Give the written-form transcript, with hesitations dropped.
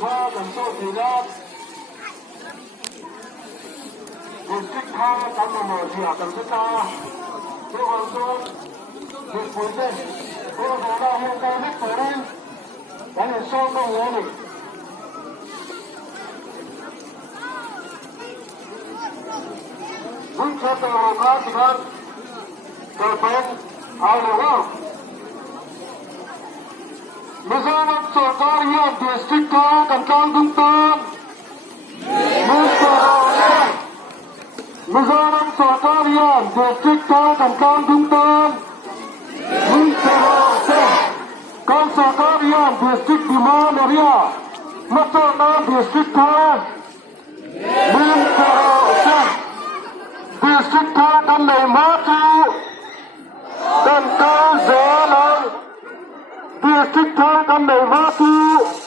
Hoa Cần Tô Thị Lan District 5 cán bộ mở rìa Cần Thơ Ta Châu Hoàng Sơn District 14 Châu Hoàng Đa Hương Ca Nít Phở Đinh Đánh hình sông Đông Nhé Nị Vinh Chế Tờ Hồ Ca Thị Lan Tờ Tên Ai Lô Hương Mizoram Sarkariya District ka Kanchan Guntan Mizoram Sarkariya District ka Kanchan Guntan Kan Sarkariya District Diman Area Masana District ka District ka Kan Laimatu Dan Ka Zalam District Kan Laimatu Terima kasih.